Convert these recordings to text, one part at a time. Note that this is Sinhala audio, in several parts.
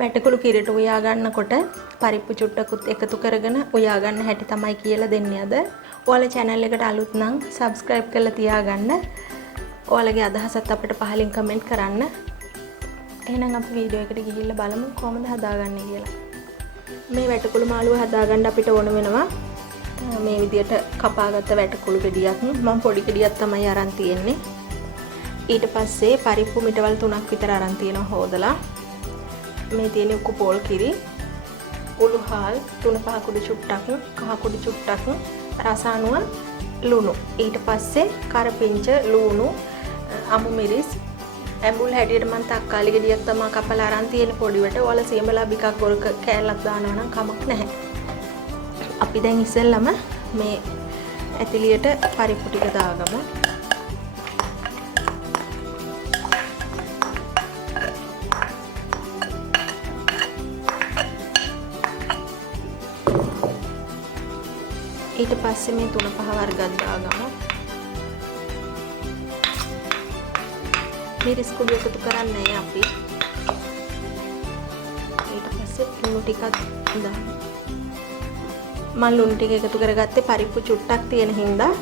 වැටකුළු කිරිට උයා ගන්නකොට පරිප්පු චුට්ටකුත් එකතු කරගෙන උයා ගන්න හැටි තමයි කියලා දෙන්නේ අද. ඔයාලා channel එකට අලුත් නම් subscribe කරලා තියාගන්න. ඔයාලගේ අදහසත් අපිට පහලින් comment කරන්න. එහෙනම් අපි වීඩියෝ එකට ගිහිල්ලා බලමු කොහොමද හදාගන්නේ කියලා. මේ වැටකුළු මාළුව හදාගන්න අපිට ඕන වෙනවා මේ විදියට කපාගත්ත වැටකුළු ගෙඩියක්. මම පොඩි ගෙඩියක් තමයි අරන් තියෙන්නේ. ඊට පස්සේ පරිප්පු මිටවල් 3ක් විතර අරන් තියෙනවා හොදලා. මේ තියෙන උකු පොල් කිරි, උළුහාල් 3-5 කුඩු චුට්ටක්, කහ කුඩු චුට්ටක්, රස අනුව ලුණු. ඊට පස්සේ කරපිංච, ලුණු, අමු මිරිස්, ඇඹුල් හැටියට මම තක්කාලි ගෙඩියක් තමයි කපලා අරන් තියෙන්නේ පොඩිවට. ඔයාලා සීමලා බිකක් ගොරක කෑල්ලක් දානවා නම් කමක් නැහැ. අපි දැන් ඉස්සෙල්ලම මේ ඇතිලියට පරිප්පු ටික දාගමු. ඊට පස්සේ මේ 3-5 වර්ගයක් දාගමු. මිරිස් කුඩු එකතු කරන්නේ අපි. ඊට පස්සේ ලුණු ටිකක් දාමු. මම ලුණු ටික එකතු කරගත්තේ පරිප්පු චුට්ටක් තියෙන හින්දා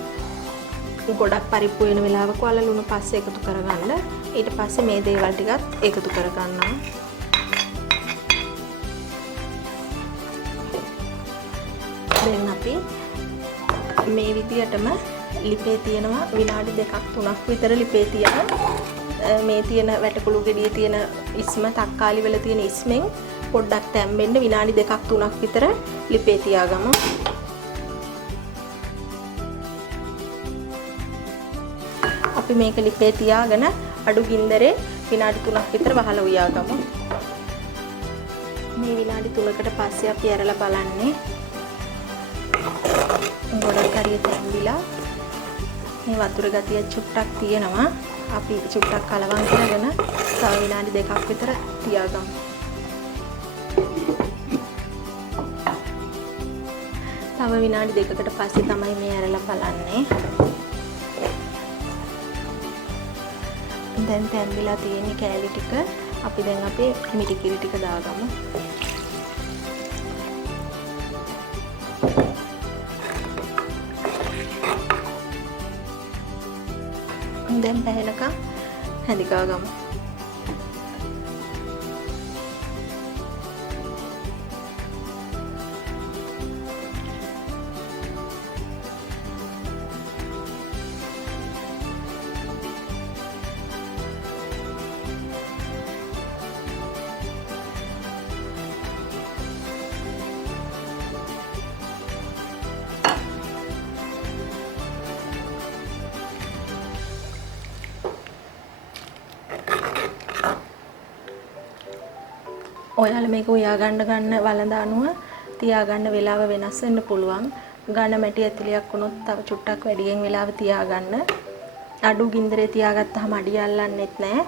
ගොඩක් පරිප්පු වෙන වෙලාවක ඔයාලා ලුණු පස්සේ එකතු කරගන්න. ඊට පස්සේ මේ දේවල් ටිකත් එකතු කරගන්නවා. දැන් අපි මේ විදියටම ලිපේ තියෙනවා විනාඩි 2-3ක් විතර ලිපේ තියෙනවා. මේ තියෙන වැටකුළු ගෙඩියේ තියෙන ඉස්ම තක්කාලි වල තියෙන ඉස්මෙන් පොඩ්ඩක් තැම්බෙන්න විනාඩි 2-3ක් විතර ලිපේ තියාගමු. අපි මේක ලිපේ තියාගෙන අඩු ගින්දරේ විනාඩි 3ක් විතර වහලා උයාගමු. මේ විනාඩි 3කට පස්සේ අපි ඇරලා බලන්නේ ගොඩක් හරිය තැම්බිලා මේ වතුර ගතිය චුට්ටක් තියෙනවා. අපි චුට්ටක් කලවම් කරගෙන තව විනාඩි 2ක් විතර තියාගමු. තව විනාඩි 2කට පස්සේ තමයි මේ ඇරලා බලන්නේ. දැන් තැම්බිලා තියෙන කෑලි ටික අපි දැන් අපේ මිටි කිරි ටික දාගමු. දැන් පැහැලක හැඳිකා ගමු. ඔයාලා මේක උයා ගන්න වළඳ අනුව තියාගන්න වෙලාව වෙනස් වෙන්න පුළුවන්. ඝන මැටි ඇතිලියක් වුණොත් තව චුට්ටක් වැඩියෙන් වෙලාව තියාගන්න. අඩු ගින්දරේ තියාගත්තාම අඩිය අල්ලන්නෙත් නැහැ.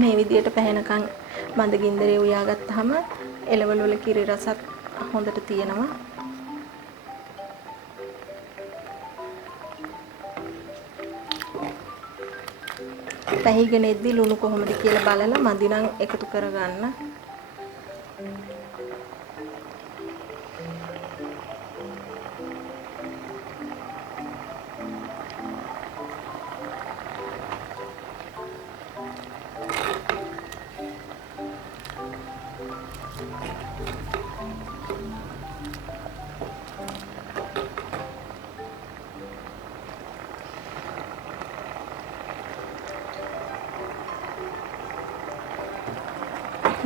මේ විදියට පැහැෙනකන් මඳ ගින්දරේ උයා ගත්තාම එළවලු වල කිරි රසත් හොඳට තියෙනවා. පැහිගෙන එද්දි ලුණු කොහොමද කියලා බලලා මදි නම් එකතු කරගන්න.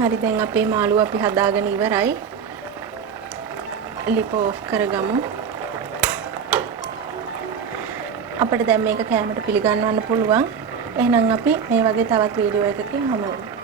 හරි දැන් අපේ මාළුව අපි හදාගෙන ඉවරයි. ලිප ඔෆ් කරගමු. අපිට දැන් මේක කෑමට පිළිගන්වන්න පුළුවන්. එහෙනම් අපි මේ වගේ තවත් වීඩියෝ එකකින් හමු වෙමු.